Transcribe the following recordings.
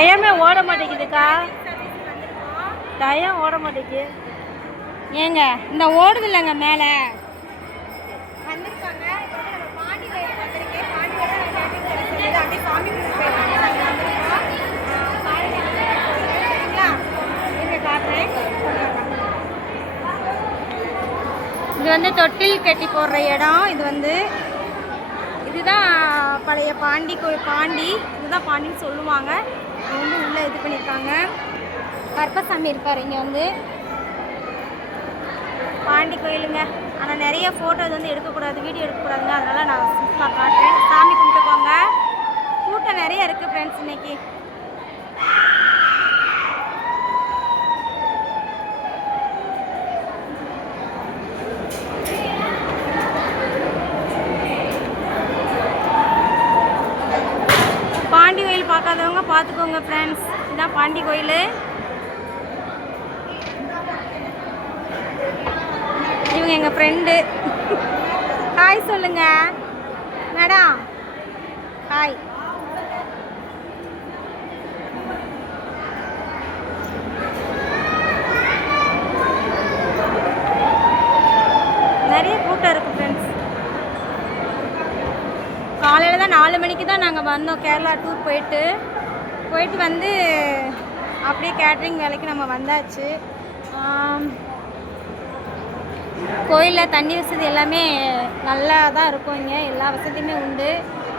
டயமே ஓட மாட்டேங்குதுக்கா. டயம் ஓட மாட்டேங்குது. ஏங்க இந்த ஓடுது இல்லைங்க மேலே வந்து பாண்டி இது வந்து தொட்டில் கட்டி போடுற இடம். இது வந்து இதுதான் பழைய பாண்டி கோயில் பாண்டி. இதுதான் பாண்டின்னு சொல்லுவாங்க. இது வந்து உள்ளே இது பண்ணியிருக்காங்க. கருப்பசாமி இருப்பார் இங்கே வந்து. பாண்டி கோயிலுங்க. ஆனால் நிறைய ஃபோட்டோஸ் வந்து எடுக்கக்கூடாது வீடியோ எடுக்கக்கூடாதுங்க. அதனால் நான் சிம்பிளாக காட்டுறேன். சாமி கும்பிட்டுக்கோங்க. கூட்டம் நிறைய இருக்குது ஃப்ரெண்ட்ஸ் இன்னைக்கு பாண்டி கோயில் பார்க்காதவங்க பார்த்துக்கோங்க ஃப்ரெண்ட்ஸ் இதுதான் பாண்டி கோயில். இவங்க எங்கள் ஃப்ரெண்டு ஹாய் சொல்லுங்க. மேடம் ஹாய் நிறைய கூட்டம் இருக்குது ஃப்ரெண்ட்ஸ் காலையில் தான் நாலு மணிக்கு தான் நாங்கள் வந்தோம். கேரளா டூர் போயிட்டு. போயிட்டு வந்து அப்படியே கேட்ரிங் வேலைக்கு நம்ம வந்தாச்சு. கோயிலில் தண்ணி வசதி எல்லாமே நல்லா தான் இருக்கும் இங்கே. எல்லா வசதியுமே உண்டு.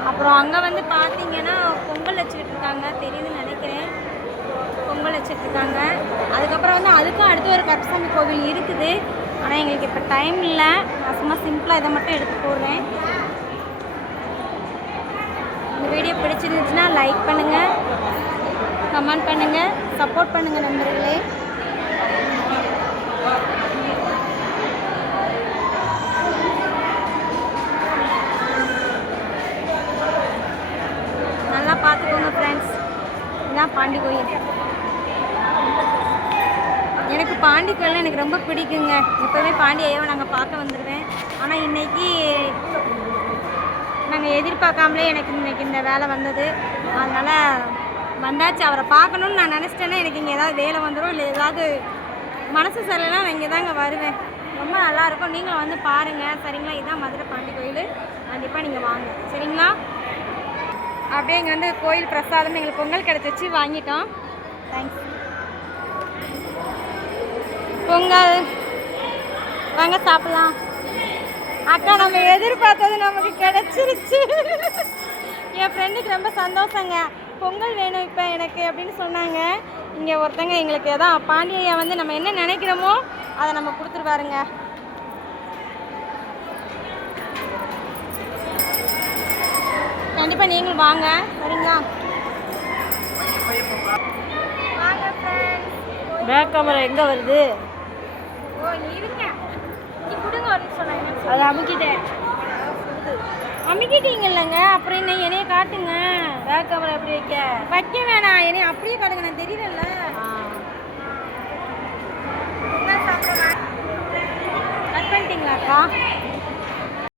அப்புறம் அங்கே வந்து பார்த்தீங்கன்னா பொங்கல் வச்சுக்கிட்டு இருக்காங்க. தெரியுதுன்னு நினைக்கிறேன். பொங்கல் வச்சுட்டு இருக்காங்க. அதுக்கப்புறம் வந்து அதுக்கும் அடுத்து ஒரு கருப்பசாமி கோவில் இருக்குது. ஆனால் எங்களுக்கு இப்போ டைம் இல்லை. நான் சும்மா சிம்பிளாக இதை மட்டும் எடுத்து போடுறேன். வீடியோ பிடிச்சிருந்துச்சுன்னா லைக் பண்ணுங்கள் கமெண்ட் பண்ணுங்கள் சப்போர்ட் பண்ணுங்கள் நண்பர்களே. நல்லா பார்த்துக்கோங்க ஃப்ரெண்ட்ஸ் இதான் பாண்டி கோயில். எனக்கு பாண்டி கோயில் எனக்கு ரொம்ப பிடிக்குங்க. எப்போவுமே பாண்டி ஐயாவை நாங்கள் பார்க்க வந்துடுவேன் ஆனால் இன்னைக்கு நாங்கள் எதிர்பார்க்காமலே எனக்கு இன்றைக்கி இந்த வேலை வந்தது. அதனால் வந்தாச்சு. அவரை பார்க்கணுன்னு நான் நினச்சிட்டேன்னா எனக்கு இங்கே ஏதாவது வேலை வந்துடும் இல்லை ஏதாவது மனசு சரியில்லைனா நான் இங்கே தாங்க வருவேன். ரொம்ப நல்லாயிருக்கும் நீங்களும் வந்து பாருங்கள் சரிங்களா? இதுதான் மதுரை பாண்டி கோயில். கண்டிப்பாக நீங்கள் வாங்க. சரிங்களா? அப்படியே இங்கே வந்து கோயில் பிரசாதம் எங்களுக்கு பொங்கல் கிடச்சிச்சு. வாங்கிட்டோம். தேங்க்ஸ் பொங்கல். வாங்க சாப்பிட்லாம். அக்கா நம்ம எதிர்பார்த்தது நமக்கு கிடைச்சிருச்சு. என் ஃப்ரெண்டுக்கு ரொம்ப சந்தோஷங்க. பொங்கல் வேணும் இப்போ எனக்கு அப்படின்னு சொன்னாங்க. இங்கே ஒருத்தங்க எங்களுக்கு எதான் பாண்டியா வந்து நம்ம என்ன நினைக்கிறோமோ அதை நம்ம கொடுத்துருவாருங்க. கண்டிப்பாக நீங்களும் வாங்க. சரிங்களா பேக் கேமரா எங்கே வருது? ஓ இருங்க நீ கொடுங்க ஒரு சொன்னாங்க அதை அமுக்கிட்டேன் அமுக்கிட்டீங்கல்லங்க. அப்புறம் என்ன என்னைய காட்டுங்க. பேக் கேமரா எப்படி வைக்க? வைக்க வேணாம். என்னைய அப்படியே காட்டுங்க. நான் தெரியலல்ல. ஆ. கட் பண்ணிட்டீங்களாக்கா?